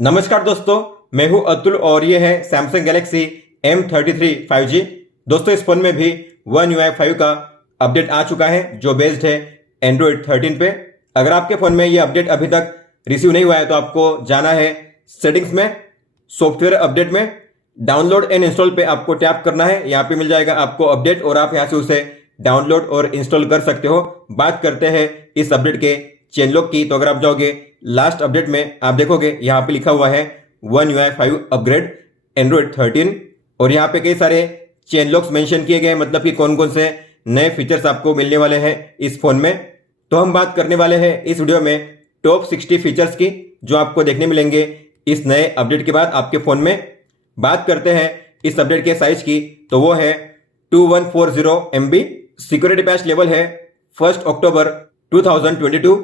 नमस्कार दोस्तों, मैं हूं अतुल और ये है सैमसंग गैलेक्सी M33 5G। दोस्तों, इस फोन में भी One UI 5 का अपडेट आ चुका है जो बेस्ड है Android 13 पे। अगर आपके फोन में ये अपडेट अभी तक रिसीव नहीं हुआ है तो आपको जाना है सेटिंग्स में, सॉफ्टवेयर अपडेट में, डाउनलोड एंड इंस्टॉल पे आपको टैप करना है। यहाँ पे मिल जाएगा आपको अपडेट और आप यहाँ से उसे डाउनलोड और इंस्टॉल कर सकते हो। बात करते हैं इस अपडेट के चेंज लॉक की, तो अगर आप जाओगे लास्ट अपडेट में आप देखोगे यहाँ पे लिखा हुआ है One UI 5 अपग्रेड Android 13 और यहाँ पे कई सारे चेंज लॉक्स मेंशन किए गए, मतलब कि कौन कौन से नए फीचर्स आपको मिलने वाले हैं इस फोन में। तो हम बात करने वाले हैं इस वीडियो में टॉप 60 फीचर्स की जो आपको देखने मिलेंगे इस नए अपडेट के बाद आपके फोन में। बात करते हैं इस अपडेट के साइज की, तो वो है 2140 MB। सिक्योरिटी पैच लेवल है 1 अक्टूबर 2022।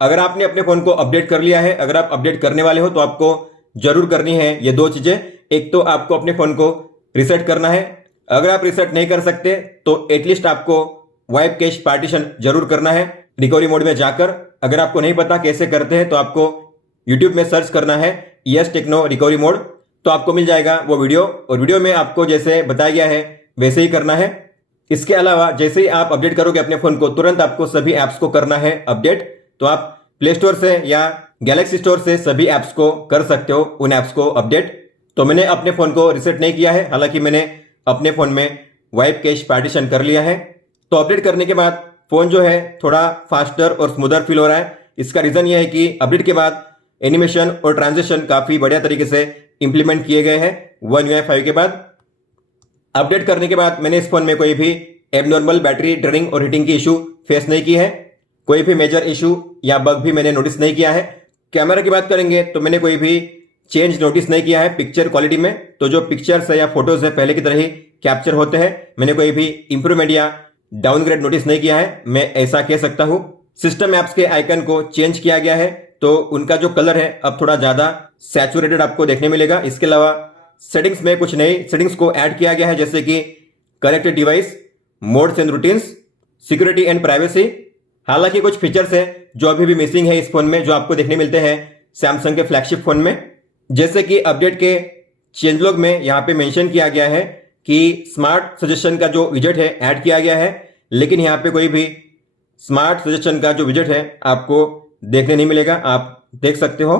अगर आपने अपने फोन को अपडेट कर लिया है, अगर आप अपडेट करने वाले हो तो आपको जरूर करनी है ये दो चीजें। एक तो आपको अपने फोन को रिसेट करना है, अगर आप रिसेट नहीं कर सकते तो एटलीस्ट आपको वाइप कैश पार्टीशन जरूर करना है रिकवरी मोड में जाकर। अगर आपको नहीं पता कैसे करते हैं तो आपको यूट्यूब में सर्च करना है यस टेक्नो रिकवरी मोड, तो आपको मिल जाएगा वो वीडियो, और वीडियो में आपको जैसे बताया गया है वैसे ही करना है। इसके अलावा जैसे ही आप अपडेट करोगे अपने फोन को, तुरंत आपको सभी ऐप्स को करना है अपडेट। तो आप प्ले स्टोर से या गैलेक्सी स्टोर से सभी ऐप्स को कर सकते हो, उन ऐप्स को अपडेट। तो मैंने अपने फोन को रिसेट नहीं किया है, हालांकि मैंने अपने फोन में वाइप कैश पार्टीशन कर लिया है। तो अपडेट करने के बाद फोन जो है थोड़ा फास्टर और स्मूदर फील हो रहा है। इसका रीजन ये है कि अपडेट के बाद एनिमेशन और ट्रांजिशन काफी बढ़िया तरीके से इंप्लीमेंट किए गए हैं One UI 5 के बाद। अपडेट करने के बाद मैंने इस फोन में कोई भी एबनॉर्मल बैटरी ड्रेनिंग और हीटिंग की इशू फेस नहीं की है, कोई भी मेजर इशू या बग भी मैंने नोटिस नहीं किया है। कैमरा की बात करेंगे तो मैंने कोई भी चेंज नोटिस नहीं किया है पिक्चर क्वालिटी में। तो जो पिक्चर्स है या फोटोज है पहले की तरह ही कैप्चर होते हैं, मैंने कोई भी इंप्रूवमेंट या डाउनग्रेड नोटिस नहीं किया है, मैं ऐसा कह सकता हूं। सिस्टम ऐप्स के आइकन को चेंज किया गया है, तो उनका जो कलर है अब थोड़ा ज्यादा सैचुरेटेड आपको देखने मिलेगा। इसके अलावा सेटिंग्स में कुछ नई सेटिंग्स को ऐड किया गया है, जैसे कि connected device, modes and routines, security and privacy. हालांकि कुछ फीचर्स हैं जो अभी भी मिसिंग है इस फोन में, जो आपको देखने मिलते हैं सैमसंग के फ्लैगशिप फोन में। जैसे कि अपडेट के चेंज लॉग में यहाँ पे मेंशन किया गया है कि स्मार्ट सजेशन का जो विजेट है ऐड किया गया है, लेकिन यहाँ पे कोई भी स्मार्ट सजेशन का जो विजेट है आपको देखने नहीं मिलेगा। आप देख सकते हो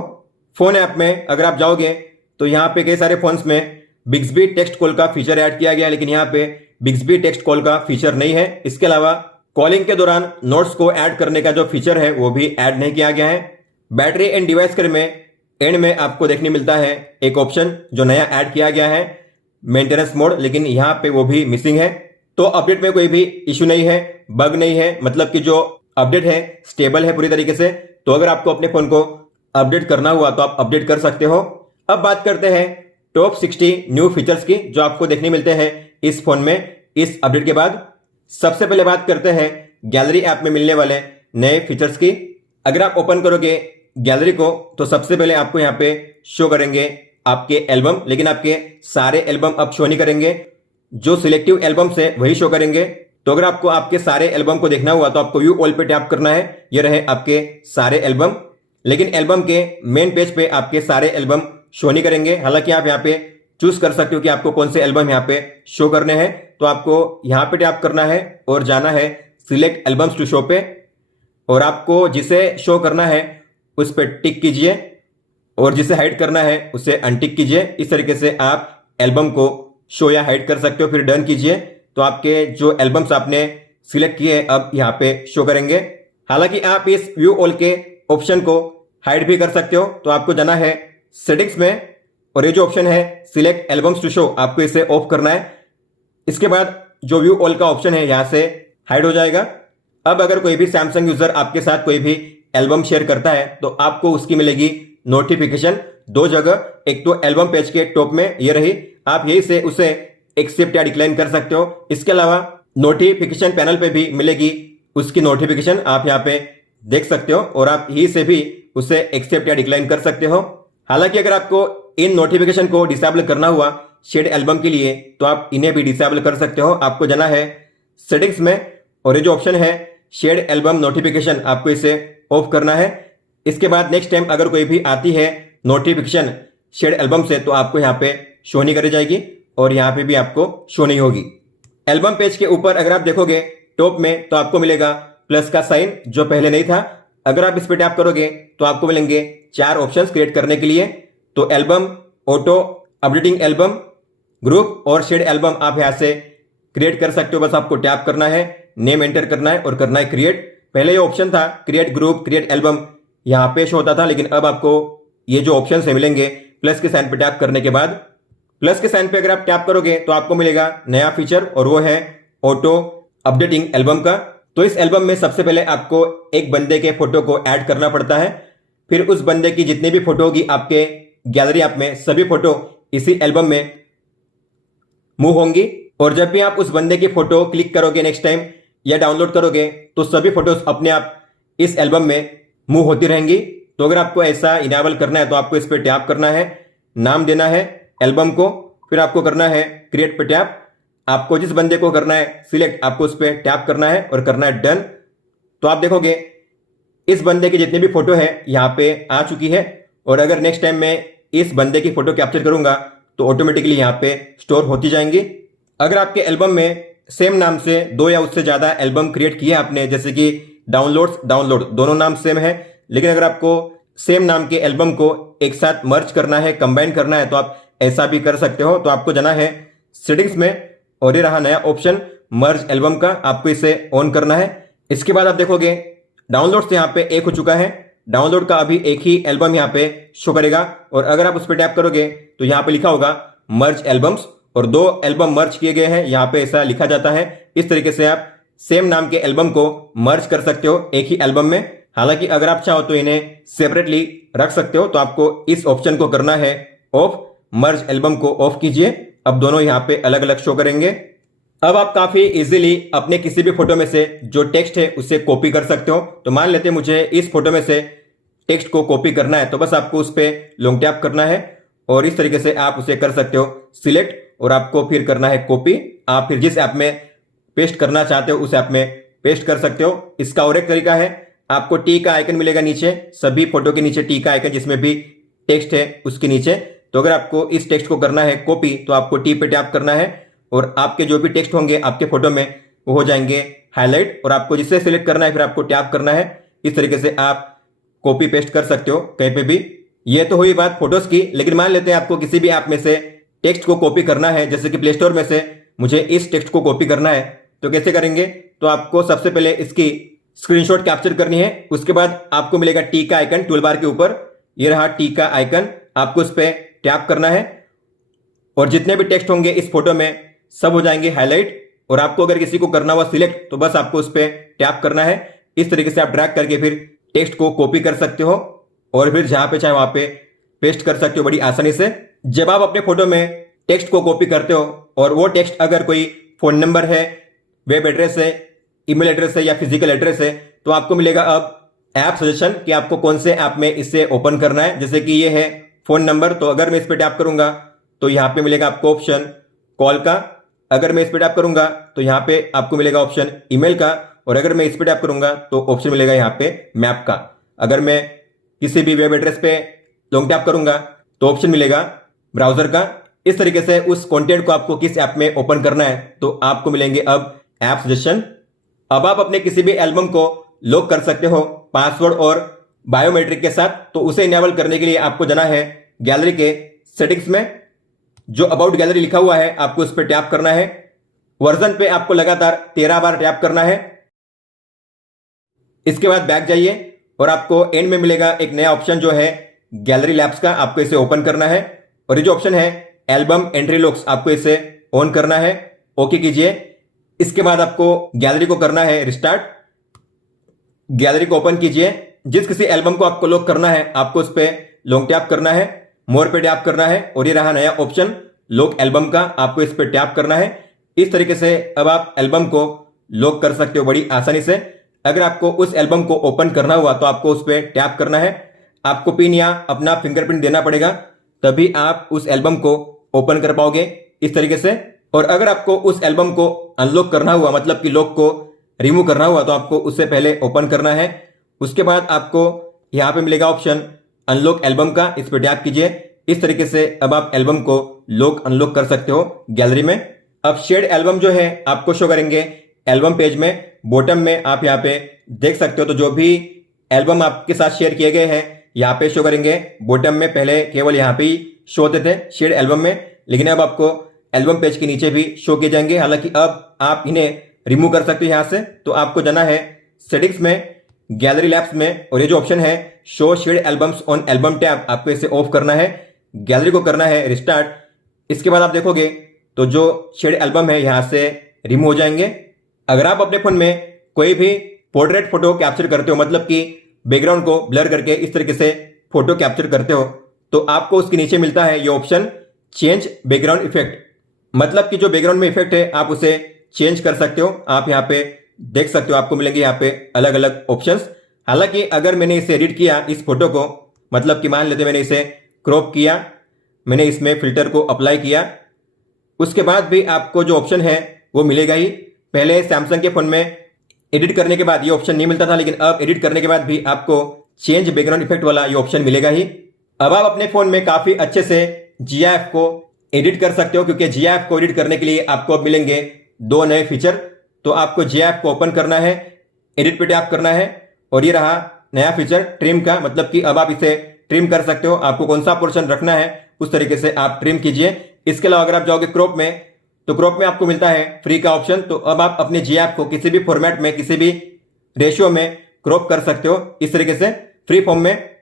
फोन ऐप में अगर आप जाओगे तो यहाँ पे कई सारे फोन्स में बिग्सबी टेक्स्ट कॉल का फीचर ऐड किया गया है, लेकिन यहाँ पे बिग्सबी टेक्स्ट कॉल का फीचर नहीं है। इसके अलावा कॉलिंग के दौरान नोट्स को ऐड करने का जो फीचर है वो भी ऐड नहीं किया गया है। बैटरी एंड डिवाइस केयर में एंड में आपको देखने मिलता है एक ऑप्शन जो नया ऐड किया गया है, मेंटेनेंस मोड, लेकिन यहाँ पे वो भी मिसिंग है। तो अपडेट में कोई भी इश्यू नहीं है, बग नहीं है, मतलब कि जो अपडेट है स्टेबल है पूरी तरीके से। तो अगर आपको अपने फोन को अपडेट करना हुआ तो आप अपडेट कर सकते हो। अब बात करते हैं टॉप 60 न्यू फीचर्स की जो आपको देखने मिलते हैं इस फोन में इस अपडेट के बाद। सबसे पहले बात करते हैं गैलरी ऐप में मिलने वाले नए फीचर्स की। अगर आप ओपन करोगे गैलरी को तो सबसे पहले आपको यहाँ पे शो करेंगे आपके एल्बम, लेकिन आपके सारे एल्बम अब शो नहीं करेंगे, जो सिलेक्टिव एल्बम्स है वही शो करेंगे। तो अगर आपको आपके सारे एल्बम को देखना हुआ तो आपको व्यू ऑल पे टैप करना है, ये रहे आपके सारे एल्बम। लेकिन एल्बम के मेन पेज पे आपके सारे एल्बम शो नहीं करेंगे। हालांकि आप यहाँ पे चूज कर सकते हो कि आपको कौन से एल्बम यहाँ पे शो करने हैं। तो आपको यहाँ पे टैप करना है और जाना है सिलेक्ट एल्बम्स टू शो पे, और आपको जिसे शो करना है उस पर टिक कीजिए और जिसे हाइड करना है उसे अनटिक कीजिए। इस तरीके से आप एल्बम को शो या हाइड कर सकते हो। फिर डन कीजिए तो आपके जो एल्बम्स आपने सिलेक्ट किए अब यहाँ पे शो करेंगे। हालांकि आप इस व्यू ऑल के ऑप्शन को हाइड भी कर सकते हो। तो आपको जाना है सेटिंग्स में और ये जो ऑप्शन है सिलेक्ट एल्बम्स टू शो, आपको इसे ऑफ करना है। इसके बाद जो व्यू ऑल का ऑप्शन है यहाँ से हाइड हो जाएगा। अब अगर कोई भी सैमसंग यूजर आपके साथ कोई भी एल्बम शेयर करता है तो आपको उसकी मिलेगी नोटिफिकेशन दो जगह। एक तो एल्बम पेज के टॉप में ये रही, आप यही से उसे एक्सेप्ट या डिक्लाइन कर सकते हो। इसके अलावा नोटिफिकेशन पैनल पे भी मिलेगी उसकी नोटिफिकेशन, आप यहाँ पे देख सकते हो, और आप यही से भी उसे एक्सेप्ट या डिक्लाइन कर सकते हो। हालांकि अगर आपको इन नोटिफिकेशन को डिसेबल करना हुआ शेड एल्बम के लिए तो आप इन्हें भी डिसेबल कर सकते हो। आपको जाना है सेटिंग्स में और ये जो ऑप्शन है शेड एल्बम नोटिफिकेशन, आपको इसे ऑफ करना है। इसके बाद नेक्स्ट टाइम अगर कोई भी आती है नोटिफिकेशन शेड एल्बम से, तो आपको यहाँ पे शो नहीं करी जाएगी और यहाँ पे भी आपको शो नहीं होगी। एल्बम पेज के ऊपर अगर आप देखोगे टॉप में, तो आपको मिलेगा प्लस का साइन जो पहले नहीं था। अगर आप इस पर टैप करोगे तो आपको मिलेंगे 4 ऑप्शंस क्रिएट करने के लिए। तो album, auto, updating album, group और शेड एल्बम आप यहां से क्रिएट कर सकते हो। बस आपको टैप करना है, नेम एंटर करना है और करना है क्रिएट। पहले ये ऑप्शन था क्रिएट ग्रुप, क्रिएट एल्बम, यहां पे शो होता था, लेकिन अब आपको ये जो ऑप्शन है मिलेंगे प्लस के साइन पे टैप करने के बाद। प्लस के साइन पे अगर आप टैप करोगे तो आपको मिलेगा नया फीचर और वो है ऑटो अपडेटिंग एल्बम का। तो इस एल्बम में सबसे पहले आपको एक बंदे के फोटो को ऐड करना पड़ता है, फिर उस बंदे की जितनी भी फोटो होगी आपके गैलरी ऐप में, सभी फोटो इसी एल्बम में मूव होंगी। और जब भी आप उस बंदे की फोटो क्लिक करोगे नेक्स्ट टाइम या डाउनलोड करोगे तो सभी फोटोज अपने आप इस एल्बम में मूव होती रहेंगी। तो अगर आपको ऐसा इनेबल करना है तो आपको इस पर टैप करना है, नाम देना है एल्बम को, फिर आपको करना है क्रिएट पे टैप। आपको जिस बंदे को करना है सिलेक्ट, आपको उस पर टैप करना है और करना है डन। तो आप देखोगे इस बंदे की जितनी भी फोटो है यहाँ पे आ चुकी है। और अगर नेक्स्ट टाइम मैं इस बंदे की फोटो कैप्चर करूंगा तो ऑटोमेटिकली यहाँ पे स्टोर होती जाएंगी। अगर आपके एल्बम में सेम नाम से 2 या उससे ज्यादा एल्बम क्रिएट किए आपने, जैसे कि डाउनलोड दोनों नाम सेम है, लेकिन अगर आपको सेम नाम के एल्बम को एक साथ मर्ज करना है, कंबाइन करना है, तो आप ऐसा भी कर सकते हो। तो आपको जाना है सेटिंग्स में और ये रहा नया ऑप्शन मर्ज एल्बम का, आपको इसे ऑन करना है। इसके बाद आप देखोगे डाउनलोड से यहाँ पे एक हो चुका है, डाउनलोड का अभी एक ही एल्बम यहाँ पे शो करेगा। और अगर आप उस पर टैप करोगे तो यहाँ पे लिखा होगा मर्ज एल्बम्स और 2 एल्बम मर्ज किए गए हैं, यहाँ पे ऐसा लिखा जाता है। इस तरीके से आप सेम नाम के एल्बम को मर्ज कर सकते हो एक ही एल्बम में। हालांकि अगर आप चाहो तो इन्हें सेपरेटली रख सकते हो। तो आपको इस ऑप्शन को करना है ऑफ, मर्ज एल्बम को ऑफ कीजिए। अब दोनों यहाँ पे अलग अलग शो करेंगे। अब आप काफी इजीली अपने किसी भी फोटो में से जो टेक्स्ट है उसे कॉपी कर सकते हो। तो मान लेते हैं मुझे इस फोटो में से टेक्स्ट को कॉपी करना है, तो बस आपको उस पर लॉन्ग टैप करना है और इस तरीके से आप उसे कर सकते हो सिलेक्ट और आपको फिर करना है कॉपी। आप फिर जिस ऐप में पेस्ट करना चाहते हो उस ऐप में पेस्ट कर सकते हो। इसका और एक तरीका है, आपको टी का आइकन मिलेगा नीचे, सभी फोटो के नीचे टी का आइकन जिसमें भी टेक्स्ट है उसके नीचे। तो अगर आपको इस टेक्स्ट को करना है कॉपी तो आपको टी पे टैप करना है और आपके जो भी टेक्स्ट होंगे आपके फोटो में वो हो जाएंगे हाईलाइट। और आपको जिससे सिलेक्ट करना है फिर आपको टैप करना है। इस तरीके से आप कॉपी पेस्ट कर सकते हो कहीं पे भी। ये तो हुई बात फोटोज की, लेकिन मान लेते हैं आपको किसी भी ऐप में से टेक्स्ट को कॉपी करना है, जैसे कि प्ले स्टोर में से मुझे इस टेक्स्ट को कॉपी करना है। तो कैसे करेंगे? तो आपको सबसे पहले इसकी स्क्रीनशॉट कैप्चर करनी है। उसके बाद आपको मिलेगा टी का आइकन टूल बार के ऊपर, ये रहा टी का आइकन, आपको इस पर टैप करना है और जितने भी टेक्स्ट होंगे इस फोटो में सब हो जाएंगे हाईलाइट। और आपको अगर किसी को करना हुआ सिलेक्ट तो बस आपको उस पर टैप करना है। इस तरीके से आप ड्रैग करके फिर टेक्स्ट को कॉपी कर सकते हो और फिर जहां पे चाहे वहां पे पेस्ट कर सकते हो बड़ी आसानी से। जब आप अपने फोटो में टेक्स्ट को कॉपी करते हो और वो टेक्स्ट अगर कोई फोन नंबर है, वेब एड्रेस है, ईमेल एड्रेस है या फिजिकल एड्रेस है, तो आपको मिलेगा अब ऐप सजेशन कि आपको कौन से ऐप में इसे ओपन करना है। जैसे कि ये है फोन नंबर, तो अगर मैं इस पर टैप करूंगा तो यहाँ पे मिलेगा आपको ऑप्शन कॉल का। अगर मैं इस पर टैप करूंगा तो यहाँ पे आपको मिलेगा ऑप्शन ईमेल का। और अगर मैं इस पर टैप करूंगा तो ऑप्शन मिलेगा यहाँ पे मैप का। अगर मैं किसी भी वेब एड्रेस पे लॉन्ग टैप करूंगा तो ऑप्शन मिलेगा ब्राउजर का। इस तरीके से उस कंटेंट को आपको किस ऐप में ओपन करना है तो आपको मिलेंगे अब ऐप सजेशन। अब आप अपने किसी भी एल्बम को लॉक कर सकते हो पासवर्ड और बायोमेट्रिक के साथ। तो उसे इनेबल करने के लिए आपको जाना है गैलरी के सेटिंग्स में, जो अबाउट गैलरी लिखा हुआ है आपको उस पर टैप करना है। वर्जन पे आपको लगातार 13 बार टैप करना है। इसके बाद बैक जाइए और आपको एंड में मिलेगा एक नया ऑप्शन जो है गैलरी लैब्स का, आपको इसे ओपन करना है। और ये जो ऑप्शन है एल्बम एंट्री लॉक्स, आपको इसे ऑन करना है, ओके कीजिए। इसके बाद आपको गैलरी को करना है रिस्टार्ट। गैलरी को ओपन कीजिए। जिस किसी एल्बम को आपको लॉक करना है आपको उस पर लॉन्ग टैप करना है, मोर पे टैप करना है और ये रहा नया ऑप्शन लॉक एल्बम का, आपको इस पर टैप करना है। इस तरीके से अब आप एल्बम को लॉक कर सकते हो बड़ी आसानी से। अगर आपको उस एल्बम को ओपन करना हुआ तो आपको उस पर टैप करना है। आपको पिन या अपना फिंगरप्रिंट देना पड़ेगा, तभी आप उस एल्बम को ओपन कर पाओगे इस तरीके से। और अगर आपको उस एल्बम को अनलॉक करना हुआ, मतलब कि लॉक को रिमूव करना हुआ, तो आपको उससे पहले ओपन करना है। उसके बाद आपको यहाँ पे मिलेगा ऑप्शन अनलॉक एल्बम का, इस पर टैप कीजिए। इस तरीके से अब आप एल्बम को लॉक अनलॉक कर सकते हो गैलरी में। अब शेड एल्बम जो है आपको शो करेंगे एल्बम पेज में, बॉटम में आप यहाँ पे देख सकते हो। तो जो भी एल्बम आपके साथ शेयर किए गए हैं यहाँ पे शो करेंगे बॉटम में। पहले केवल यहाँ पे ही शो होते थे शेड एल्बम में, लेकिन अब आपको एल्बम पेज के नीचे भी शो किए जाएंगे। हालांकि अब आप इन्हें रिमूव कर सकते हो यहाँ से। तो आपको जाना है सेटिंग्स में, गैलरी लैब्स में, और ये जो ऑप्शन है show shared albums on album tab, आपको इसे ऑफ करना है। गैलरी को करना है रिस्टार्ट। इसके बाद आप देखोगे तो जो शेड एल्बम है यहाँ से रिमूव हो जाएंगे। अगर आप अपने फोन में कोई भी पोर्ट्रेट फोटो कैप्चर करते हो, मतलब कि बैकग्राउंड को ब्लर करके इस तरीके से फोटो कैप्चर करते हो, तो आपको उसके नीचे मिलता है ये ऑप्शन चेंज बैकग्राउंड इफेक्ट। मतलब कि जो बैकग्राउंड में इफेक्ट है आप उसे चेंज कर सकते हो। आप यहाँ पे देख सकते हो, आपको मिलेंगे यहाँ पे अलग अलग ऑप्शंस। हालांकि अगर मैंने इसे एडिट किया इस फोटो को, मतलब कि मान लेते मैंने इसे क्रॉप किया, मैंने इसमें फिल्टर को अप्लाई किया, उसके बाद भी आपको जो ऑप्शन है वो मिलेगा ही। पहले सैमसंग के फोन में एडिट करने के बाद ये ऑप्शन नहीं मिलता था, लेकिन अब एडिट करने के बाद भी आपको चेंज बैकग्राउंड इफेक्ट वाला ये ऑप्शन मिलेगा ही। अब आप अपने फोन में काफी अच्छे से GIF को एडिट कर सकते हो, क्योंकि GIF को एडिट करने के लिए आपको अब मिलेंगे 2 नए फीचर। तो आपको GIF को ओपन करना है, एडिट पे टैप करना है, और ये रहा नया फीचर ट्रिम का। मतलब कि अब आप इसे ट्रिम कर सकते हो, आपको कौन सा पोर्शन रखना है उस तरीके से आप ट्रिम कीजिए। इसके अलावा अगर आप जाओगे क्रॉप में, तो क्रॉप में आपको मिलता है फ्री का ऑप्शन। तो अब आप अपने GIF को किसी भी फॉर्मेट में, किसी भी रेशियो में क्रॉप कर सकते हो। इस तरीके से फ्री फॉर्म में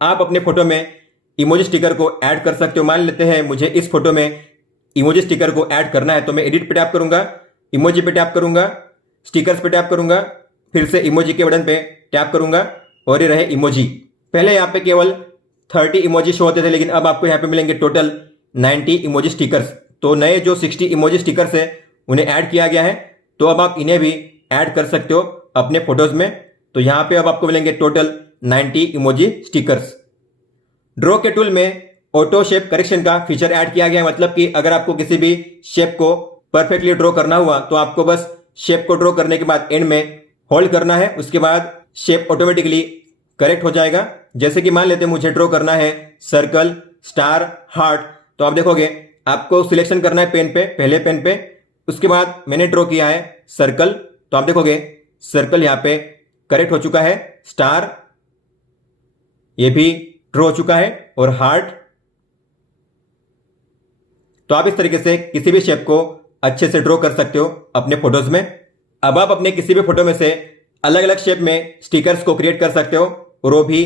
आप अपने फोटो में इमोजी स्टिकर को ऐड कर सकते हो। मान लेते हैं मुझे इस फोटो में इमोजी स्टिकर को ऐड करना है, तो मैं एडिट पे टैप करूंगा, इमोजी पे टैप करूंगा, स्टिकर्स पे टैप करूंगा, फिर से इमोजी के बटन पे टैप करूंगा, और ये रहे इमोजी। पहले यहाँ पे केवल 30 इमोजी शो होते थे, लेकिन अब आपको यहाँ पे मिलेंगे टोटल 90 इमोजी स्टिकर्स। तो नए जो 60 इमोजी स्टिकर्स है उन्हें ऐड किया गया है। तो अब आप इन्हें भी ऐड कर सकते हो अपने फोटोज में। तो यहाँ पे अब आपको मिलेंगे टोटल 90 इमोजी स्टिकर्स। ड्रॉ के टूल में ऑटो शेप करेक्शन का फीचर ऐड किया गया है। मतलब कि अगर आपको किसी भी शेप को परफेक्टली ड्रॉ करना हुआ, तो आपको बस शेप को ड्रॉ करने के बाद एंड में होल्ड करना है, उसके बाद शेप ऑटोमेटिकली करेक्ट हो जाएगा। जैसे कि मान लेते हैं मुझे ड्रॉ करना है सर्कल, स्टार, हार्ट, तो आप देखोगे आपको सिलेक्शन करना है पेन पे, पहले पेन पे, उसके बाद मैंने ड्रॉ किया है सर्कल, तो आप देखोगे सर्कल यहाँ पे करेक्ट हो चुका है, स्टार ये भी ड्रॉ हो चुका है, और हार्ट। तो आप इस तरीके से किसी भी शेप को अच्छे से ड्रॉ कर सकते हो अपने फोटोज में। अब आप अपने किसी भी फोटो में से अलग अलग शेप में स्टिकर्स को क्रिएट कर सकते हो, और वो भी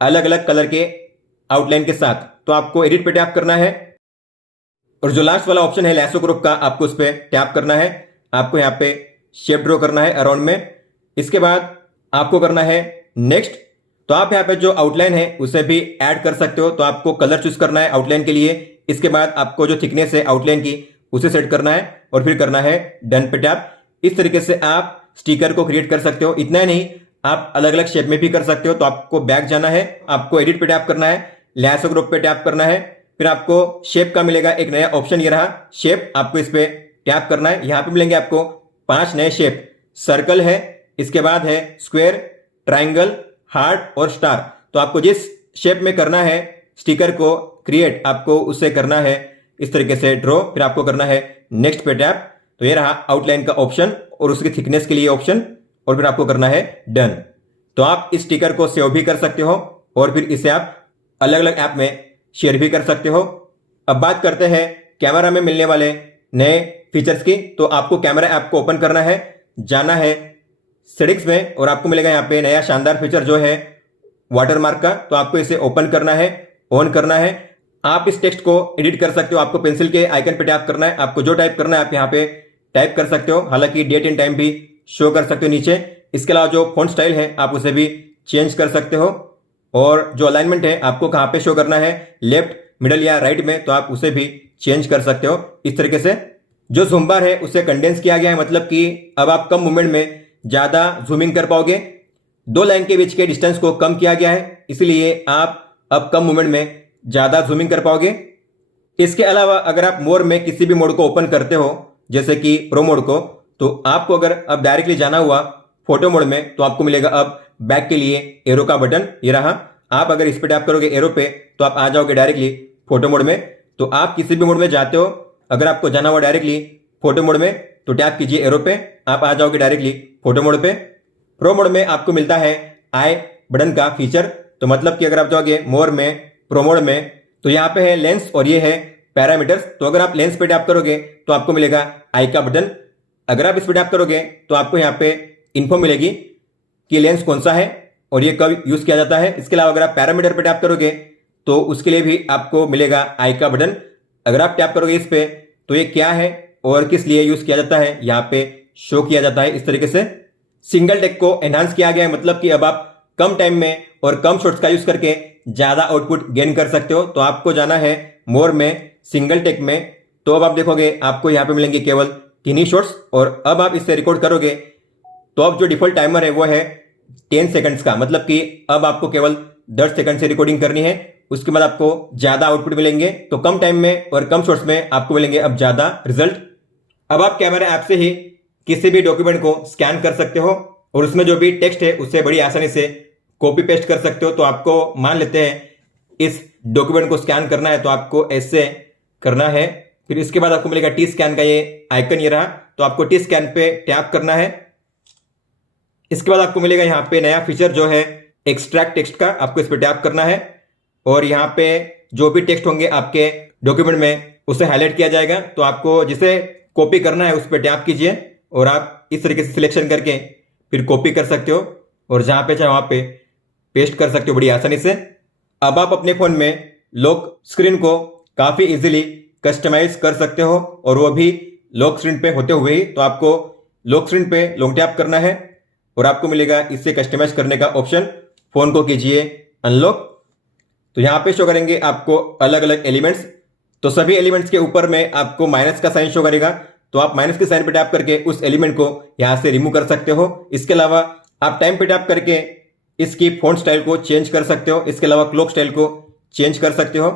अलग अलग कलर के आउटलाइन के साथ। तो आपको एडिट पे टैप करना है, और जो लास्ट वाला ऑप्शन है लैसो ग्रुप का, आपको उस पर टैप करना है। आपको यहाँ पे शेप ड्रॉ करना है अराउंड में। इसके बाद आपको करना है नेक्स्ट। तो आप यहाँ पे जो आउटलाइन है उसे भी ऐड कर सकते हो। तो आपको कलर चूज करना है आउटलाइन के लिए। इसके बाद आपको जो थिकनेस है आउटलाइन की उसे सेट करना है, और फिर करना है डन पे टैप। इस तरीके से आप स्टिकर को क्रिएट कर सकते हो। इतना ही नहीं, आप अलग अलग शेप में भी कर सकते हो। तो आपको बैक जाना है, आपको एडिट पे टैप करना है, लैसो ग्रुप पे टैप करना है, फिर आपको शेप का मिलेगा एक नया ऑप्शन, ये रहा शेप। आपको इस पे टैप करना है। यहाँ पे मिलेंगे आपको 5 नए शेप। सर्कल है, इसके बाद है स्क्वायर, ट्राइंगल, हार्ट और स्टार। तो आपको जिस शेप में करना है स्टिकर को क्रिएट, आपको उसे करना है इस तरीके से ड्रॉ, फिर आपको करना है नेक्स्ट पे टैप। तो ये रहा आउटलाइन का ऑप्शन और उसकी थिकनेस के लिए ऑप्शन, और फिर आपको करना है डन। तो आप इस स्टिकर को सेव भी कर सकते हो, और फिर इसे आप अलग अलग ऐप में शेयर भी कर सकते हो। अब बात करते हैं कैमरा में मिलने वाले नए फीचर्स की। तो आपको कैमरा ऐप को ओपन करना है, जाना है सेटिंग्स में, और आपको मिलेगा यहाँ पे नया शानदार फीचर जो है वाटरमार्क का। तो आपको इसे ओपन करना है, ऑन करना है। आप इस टेक्स्ट को एडिट कर सकते हो। आपको पेंसिल के आइकन पे टैप करना है, आपको जो टाइप करना है आप यहाँ पे टाइप कर सकते हो। हालांकि डेट एंड टाइम भी शो कर सकते हो नीचे। इसके अलावा जो फॉन्ट स्टाइल है आप उसे भी चेंज कर सकते हो, और जो अलाइनमेंट है आपको कहाँ पे शो करना है, लेफ्ट, मिडल या राइट में, तो आप उसे भी चेंज कर सकते हो इस तरीके से। जो ज़ूम बार है उसे कंडेंस किया गया है, मतलब कि अब आप कम मूवमेंट में ज़्यादा जूमिंग कर पाओगे। 2 लाइन के बीच के डिस्टेंस को कम किया गया है, इसलिए आप अब कम मूवमेंट में ज़्यादा जूमिंग कर पाओगे। इसके अलावा अगर आप मोर में किसी भी मोड को ओपन करते हो, जैसे कि प्रो मोड को, तो आपको अगर अब डायरेक्टली जाना हुआ फोटो मोड में, तो आपको मिलेगा अब बैक के लिए एरो का बटन, ये रहा। आप अगर इस पे टैप करोगे एरो पे तो आप आ जाओगे डायरेक्टली फोटो मोड में। तो आप किसी भी मोड में जाते हो, अगर आपको जाना हुआ डायरेक्टली फोटो मोड में तो टैप कीजिए एरो पे, आप आ जाओगे डायरेक्टली फोटो मोड पे। प्रो मोड में आपको मिलता है आई बटन का फीचर, तो मतलब कि अगर आप जाओगे मोर में प्रो मोड में तो यहाँ पे है लेंस और ये है पैरामीटर्स। तो अगर आप लेंस पे टैप करोगे तो आपको मिलेगा आई का बटन। अगर आप इस पे टैप करोगे तो आपको यहाँ पे इन्फो मिलेगी कि लेंस कौन सा है और ये कब यूज किया जाता है। इसके अलावा अगर आप पैरामीटर पे टैप करोगे तो उसके लिए भी आपको मिलेगा आई का बटन। अगर आप टैप करोगे इस पे तो ये क्या है और किस लिए यूज किया जाता है यहाँ पे शो किया जाता है। इस तरीके से सिंगल टेक को एनहांस किया गया है, मतलब कि अब आप कम टाइम में और कम शॉट्स का यूज करके ज्यादा आउटपुट गेन कर सकते हो। तो आपको जाना है मोर में सिंगल टेक में, तो अब आप देखोगे आपको यहाँ पे मिलेंगे केवल 3 ही शॉट्स। और अब आप इससे रिकॉर्ड करोगे तो अब जो डिफॉल्ट टाइमर है वो है 10 सेकंड्स का, मतलब कि अब आपको केवल 10 सेकंड से रिकॉर्डिंग करनी है। उसके बाद आपको ज्यादा आउटपुट मिलेंगे, तो कम टाइम में और कम शॉट्स में आपको मिलेंगे अब ज्यादा रिजल्ट। अब आप कैमरा ऐप से ही किसी भी डॉक्यूमेंट को स्कैन कर सकते हो और उसमें जो भी टेक्स्ट है उससे बड़ी आसानी से कॉपी पेस्ट कर सकते हो। तो आपको मान लेते हैं इस डॉक्यूमेंट को स्कैन करना है तो आपको ऐसे करना है, फिर इसके बाद आपको मिलेगा टी स्कैन का ये आइकन ये रहा, तो आपको टी स्कैन पे टैप करना है। इसके बाद आपको मिलेगा यहाँ पे नया फीचर जो है एक्सट्रैक्ट टेक्स्ट का, आपको इस पे टैप करना है और यहाँ पे जो भी टेक्स्ट होंगे आपके डॉक्यूमेंट में उसे हाईलाइट किया जाएगा। तो आपको जिसे कॉपी करना है उस पर टैप कीजिए और आप इस तरीके से सिलेक्शन करके फिर कॉपी कर सकते हो और जहां पे चाहे वहां पे पेस्ट कर सकते हो बड़ी आसानी से। अब आप अपने फोन में लॉक स्क्रीन को काफी इजीली कस्टमाइज कर सकते हो और वो भी लॉक स्क्रीन पे होते हुए ही। तो आपको लॉक स्क्रीन पे लॉन्ग टैप करना है और आपको मिलेगा इससे कस्टमाइज करने का ऑप्शन, फोन को कीजिए अनलॉक। तो यहाँ पे शो करेंगे आपको अलग अलग एलिमेंट्स, तो सभी एलिमेंट्स के ऊपर में आपको माइनस का साइन शो करेगा, तो आप माइनस के साइन पे टैप करके उस एलिमेंट को यहां से रिमूव कर सकते हो। इसके अलावा आप टाइम पे टैप करके इसकी फॉन्ट स्टाइल को चेंज कर सकते हो, इसके अलावा क्लॉक स्टाइल को चेंज कर सकते हो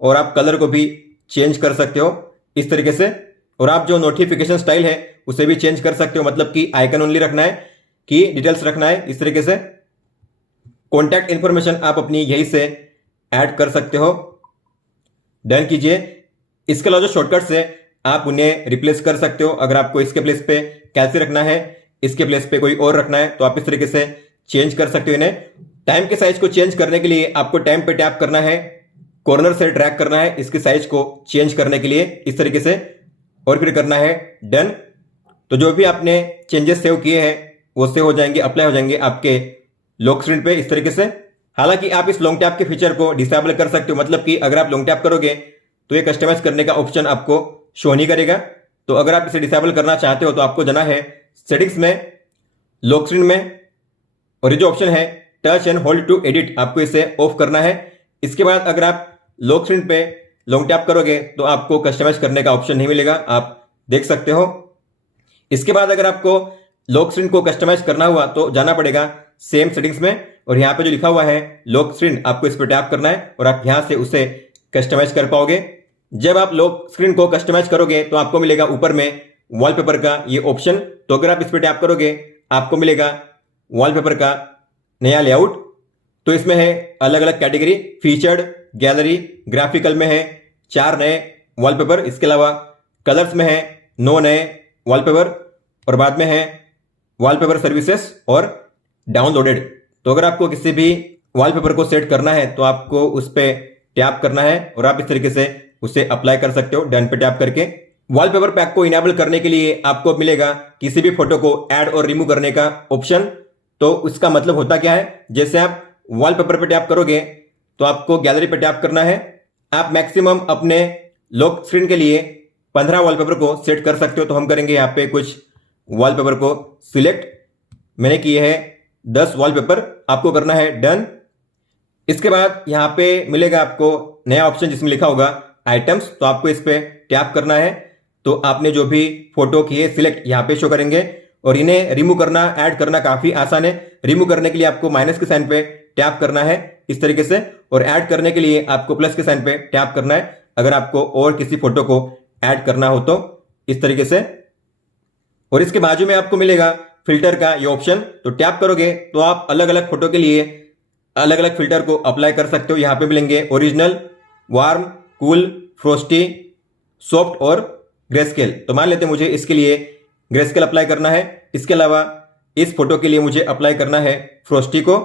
और आप कलर को भी चेंज कर सकते हो इस तरीके से। और आप जो नोटिफिकेशन स्टाइल है उसे भी चेंज कर सकते हो, मतलब कि आइकन ओनली रखना है कि डिटेल्स रखना है इस तरीके से। कॉन्टैक्ट इंफॉर्मेशन आप अपनी यहीं से ऐड कर सकते हो, डन कीजिए। इसके अलावा जो शॉर्टकट्स है आप उन्हें रिप्लेस कर सकते हो। अगर आपको इसके प्लेस पे कैसे रखना है, इसके प्लेस पे कोई और रखना है तो आप इस तरीके से चेंज कर सकते हो इन्हें। टाइम के साइज को चेंज करने के लिए आपको टाइम पे टैप करना है, कॉर्नर से ड्रैग करना है इसके साइज को चेंज करने के लिए इस तरीके से और फिर करना है डन। तो जो भी आपने चेंजेस सेव किए हैं वो सेव हो जाएंगे, अप्लाई हो जाएंगे आपके लॉक स्क्रीन पे इस तरीके से। हालांकि आप इस लॉन्ग टैप के फीचर को डिसेबल कर सकते हो, मतलब कि अगर आप लॉन्ग टैप करोगे तो ये कस्टमाइज करने का ऑप्शन आपको शो नहीं करेगा। तो अगर आप इसे डिसेबल करना चाहते हो तो आपको जाना है सेटिंग्स में, लॉक स्क्रीन में, और ये जो ऑप्शन है touch and hold to edit आपको इसे ऑफ करना है। इसके बाद अगर आप लॉक स्क्रीन पे लॉन्ग टैप करोगे तो आपको कस्टमाइज करने का ऑप्शन नहीं मिलेगा, आप देख सकते हो। इसके बाद अगर आपको लॉक स्क्रीन को कस्टमाइज करना हुआ तो जाना पड़ेगा सेम सेटिंग्स में और यहाँ पे जो लिखा हुआ है लॉक स्क्रीन आपको इस पर टैप करना है और आप यहां से उसे कस्टमाइज कर पाओगे। जब आप लॉक स्क्रीन को कस्टमाइज करोगे तो आपको मिलेगा ऊपर में वॉलपेपर का ये ऑप्शन, तो अगर आप इस पर टैप करोगे आपको मिलेगा वॉलपेपर का नया लेआउट। तो इसमें है अलग अलग कैटेगरी, फीचर्ड, गैलरी, ग्राफिकल में है 4 नए वॉलपेपर, इसके अलावा कलर्स में है 9 नए वॉलपेपर और बाद में है वॉलपेपर सर्विसेज और डाउनलोडेड। तो अगर आपको किसी भी वॉलपेपर को सेट करना है तो आपको उस पर टैप करना है और आप इस तरीके से उसे अप्लाई कर सकते हो डन पे टैप करके। वॉलपेपर पैक को इनेबल करने के लिए आपको मिलेगा किसी भी फोटो को ऐड और रिमूव करने का ऑप्शन। तो उसका मतलब होता क्या है, जैसे आप वॉलपेपर पे टैप करोगे तो आपको गैलरी पे टैप करना है। आप मैक्सिमम अपने लॉक स्क्रीन के लिए 15 वॉलपेपर को सेट कर सकते हो। तो हम करेंगे यहाँ पे कुछ वॉलपेपर को सिलेक्ट, मैंने किए हैं 10 वॉलपेपर, आपको करना है डन। इसके बाद यहाँ पे मिलेगा आपको नया ऑप्शन जिसमें लिखा होगा आइटम्स, तो आपको इस पे टैप करना है। तो आपने जो भी फोटो किए सिलेक्ट यहाँ पे शो करेंगे और इन्हें रिमूव करना, ऐड करना काफी आसान है। रिमूव करने के लिए आपको माइनस के साइन पे टैप करना है इस तरीके से और ऐड करने के लिए आपको प्लस के साइन पे टैप करना है अगर आपको और किसी फोटो को ऐड करना हो तो इस तरीके से। और इसके बाजू में आपको मिलेगा फिल्टर का ये ऑप्शन, तो टैप करोगे तो आप अलग अलग फोटो के लिए अलग अलग फिल्टर को अप्लाई कर सकते हो। यहाँ पे मिलेंगे ओरिजिनल, वार्म, कूल, फ्रोस्टी, सॉफ्ट और ग्रेस्केल। तो मान लेते हैं मुझे इसके लिए ग्रेस्केल अप्लाई करना है। इसके अलावा इस फोटो के लिए मुझे अप्लाई करना है फ्रोस्टी को,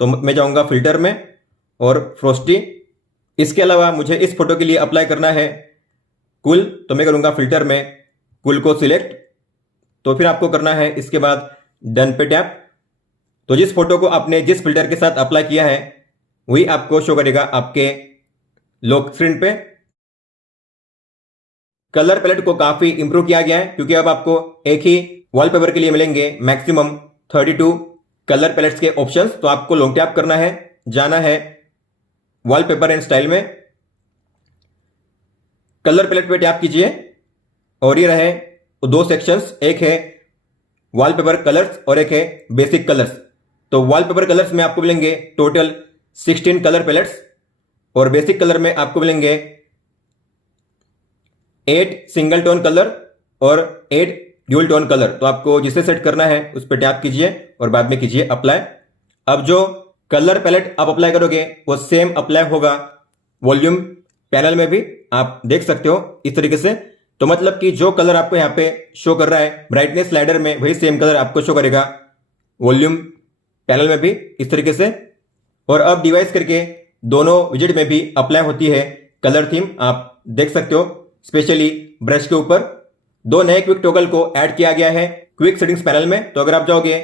तो मैं जाऊंगा फिल्टर में और फ्रोस्टी। इसके अलावा मुझे इस फोटो के लिए अप्लाई करना है कूल, तो मैं करूंगा फिल्टर में कूल को सिलेक्ट। तो फिर आपको करना है इसके बाद डन पे टैप। तो जिस फोटो को आपने जिस फिल्टर के साथ अप्लाई किया है वही आपको शो करेगा आपके लॉक स्क्रीन पे। कलर पैलेट को काफी इंप्रूव किया गया है, क्योंकि अब आपको एक ही वॉलपेपर के लिए मिलेंगे मैक्सिमम 32 कलर पैलेट्स के ऑप्शंस। तो आपको लॉन्ग टैप करना है, जाना है वॉलपेपर एंड स्टाइल में, कलर पैलेट पे टैप कीजिए और ये रहे दो सेक्शंस, एक है वॉलपेपर कलर्स और एक है बेसिक कलर्स। तो वॉलपेपर कलर्स में आपको मिलेंगे टोटल 16 कलर पैलेट्स और बेसिक कलर में आपको मिलेंगे 8 सिंगल टोन कलर और 8 ड्यूल टोन कलर। तो आपको जिसे सेट करना है उस पर टैप कीजिए और बाद में कीजिए अप्लाई। अब जो कलर पैलेट आप अप्लाई करोगे वो सेम अप्लाई होगा वॉल्यूम पैनल में भी, आप देख सकते हो इस तरीके से। तो मतलब कि जो कलर आपको यहाँ पे शो कर रहा है ब्राइटनेस स्लाइडर में, वही सेम कलर आपको शो करेगा वॉल्यूम पैनल में भी इस तरीके से। और अब डिवाइस करके दोनों विजेट में भी अप्लाई होती है कलर थीम, आप देख सकते हो। स्पेशली ब्रश के ऊपर दो नए क्विक टॉगल को ऐड किया गया है क्विक सेटिंग्स पैनल में। तो अगर आप जाओगे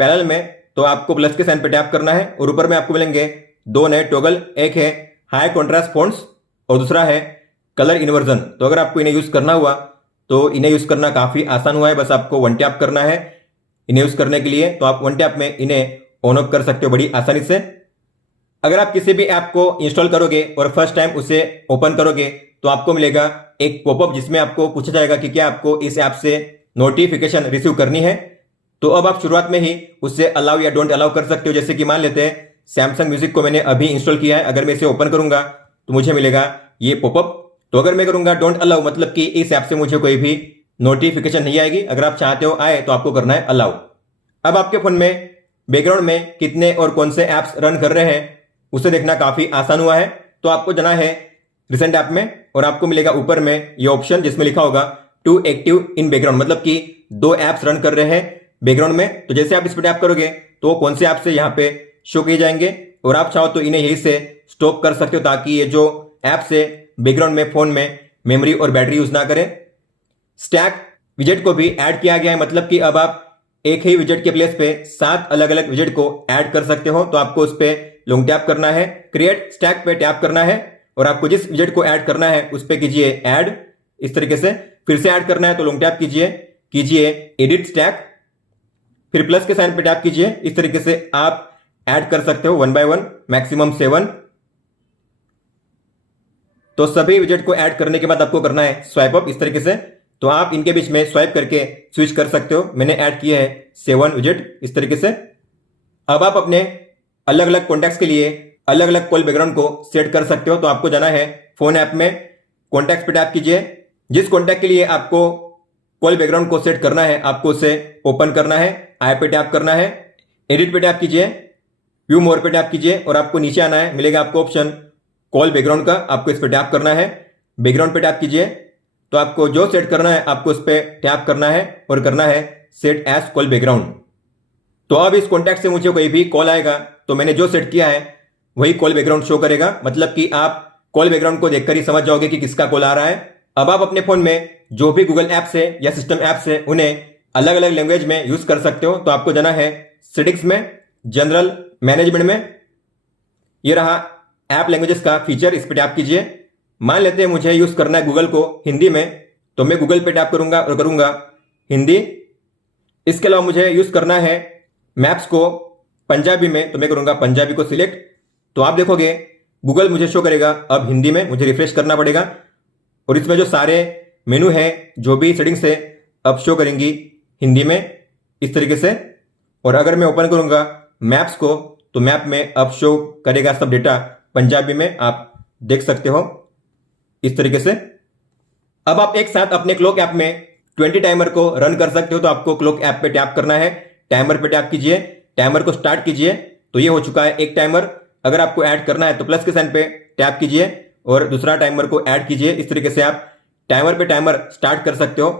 पैनल में तो आपको प्लस के साइन पे टैप करना है और ऊपर में आपको मिलेंगे दो नए टॉगल, एक है हाई कॉन्ट्रास्ट फॉन्ट्स और दूसरा है कलर इन्वर्जन। तो अगर आपको इन्हें यूज करना हुआ तो इन्हें यूज करना काफी आसान हुआ है, बस आपको वन टैप करना है इन्हें यूज करने के लिए। तो आप वन टैप में इन्हें ऑन ऑफ कर सकते हो बड़ी आसानी से। अगर आप किसी भी ऐप को इंस्टॉल करोगे और फर्स्ट टाइम उसे ओपन करोगे तो आपको मिलेगा एक पॉपअप जिसमें आपको पूछा जाएगा कि क्या आपको इस ऐप से नोटिफिकेशन रिसीव करनी है। तो अब आप शुरुआत में ही उससे अलाउ या डोंट अलाउ कर सकते हो। जैसे कि मान लेते हैं सैमसंग म्यूजिक को मैंने अभी इंस्टॉल किया है, अगर मैं इसे ओपन करूंगा तो मुझे मिलेगा ये पॉपअप। तो अगर मैं करूंगा डोंट अलाउ, मतलब कि इस ऐप से मुझे कोई भी नोटिफिकेशन नहीं आएगी। अगर आप चाहते हो आए तो आपको करना है अलाउ। अब आपके फोन में बैकग्राउंड में कितने और कौन से ऐप्स रन कर रहे हैं उसे देखना काफी आसान हुआ है। तो आपको जाना है रिसेंट ऐप में और आपको मिलेगा ऊपर में ये ऑप्शन जिसमें लिखा होगा टू एक्टिव इन बैकग्राउंड, मतलब कि दो ऐप्स रन कर रहे हैं बैकग्राउंड में। तो जैसे आप इस पर टैप करोगे तो कौन से ऐप से यहाँ पे शो किए जाएंगे और आप चाहो तो इन्हें यहीं से स्टॉप कर सकते हो ताकि ये जो ऐप से बैकग्राउंड में फोन में मेमोरी और बैटरी यूज ना करें। स्टैक विजेट को भी ऐड किया गया है, मतलब कि अब आप एक ही विजेट के प्लेस पे 7 अलग अलग विजेट को ऐड कर सकते हो। तो आपको उस पर लॉन्ग टैप करना है, क्रिएट स्टैक पे टैप करना है और आपको जिस विजेट को ऐड करना है उस पर कीजिए ऐड इस तरीके से। फिर से ऐड करना है तो लॉन्ग टैप कीजिए एडिट स्टैक, फिर प्लस के साइन पे टैप कीजिए। इस तरीके से आप ऐड कर सकते हो 1 by 1, मैक्सिमम 7। तो सभी विजेट को ऐड करने के बाद आपको करना है स्वाइप अप इस तरीके से। तो आप इनके बीच में स्वाइप करके स्विच कर सकते हो। मैंने ऐड किया है 7 विजेट इस तरीके से। अब आप अपने अलग अलग कॉन्टैक्ट्स के लिए अलग अलग कॉल बैकग्राउंड को सेट कर सकते हो। तो आपको जाना है फोन ऐप में, कॉन्टैक्ट्स पे टैप कीजिए। जिस कॉन्टैक्ट के लिए आपको कॉल बैकग्राउंड को सेट करना है आपको उसे ओपन करना है, आई पे टैप करना है, एडिट पे टैप कीजिए, व्यू मोर पे टैप कीजिए और आपको नीचे आना है, मिलेगा आपको ऑप्शन कॉल बैकग्राउंड का, आपको इस पे टैप करना है। बैकग्राउंड पे टैप कीजिए तो आपको जो सेट करना है आपको उस पे टैप करना है और करना है सेट एज कॉल बैकग्राउंड। तो अब इस कॉन्टैक्ट से मुझे कोई भी कॉल आएगा तो मैंने जो सेट किया है वही कॉल बैकग्राउंड शो करेगा, मतलब कि आप कॉल बैकग्राउंड को देखकर ही समझ जाओगे कि किसका कॉल आ रहा है। अब आप अपने फोन में जो भी गूगल ऐप्स है या सिस्टम ऐप्स है उन्हें अलग अलग लैंग्वेज में यूज कर सकते हो। तो आपको जाना है सेटिंग्स में, जनरल मैनेजमेंट में, ये रहा ऐप लैंग्वेजेस का फीचर, इस पर टैप कीजिए। मान लेते हैं मुझे यूज करना है गूगल को हिंदी में, तो मैं गूगल पे टैप करूंगा और करूंगा हिंदी। इसके अलावा मुझे यूज करना है मैप्स को पंजाबी में, तो मैं करूंगा पंजाबी को सिलेक्ट। तो आप देखोगे गूगल मुझे शो करेगा अब हिंदी में, मुझे रिफ्रेश करना पड़ेगा और इसमें जो सारे मेनू है जो भी सेटिंग्स है अब शो करेंगी हिंदी में इस तरीके से। और अगर मैं ओपन करूंगा मैप्स को तो मैप में अब शो करेगा सब डेटा पंजाबी में, आप देख सकते हो इस तरीके से। अब आप एक साथ अपने क्लॉक ऐप में 20 टाइमर को रन कर सकते हो। तो आपको क्लॉक ऐप पे टैप करना है, टाइमर पे टैप कीजिए, टाइमर को स्टार्ट कीजिए तो ये हो चुका है एक टाइमर। अगर आपको ऐड करना है तो प्लस के साइन पे टैप कीजिए और दूसरा टाइमर को ऐड कीजिए। इस तरीके से आप टाइमर पे टाइमर स्टार्ट कर सकते हो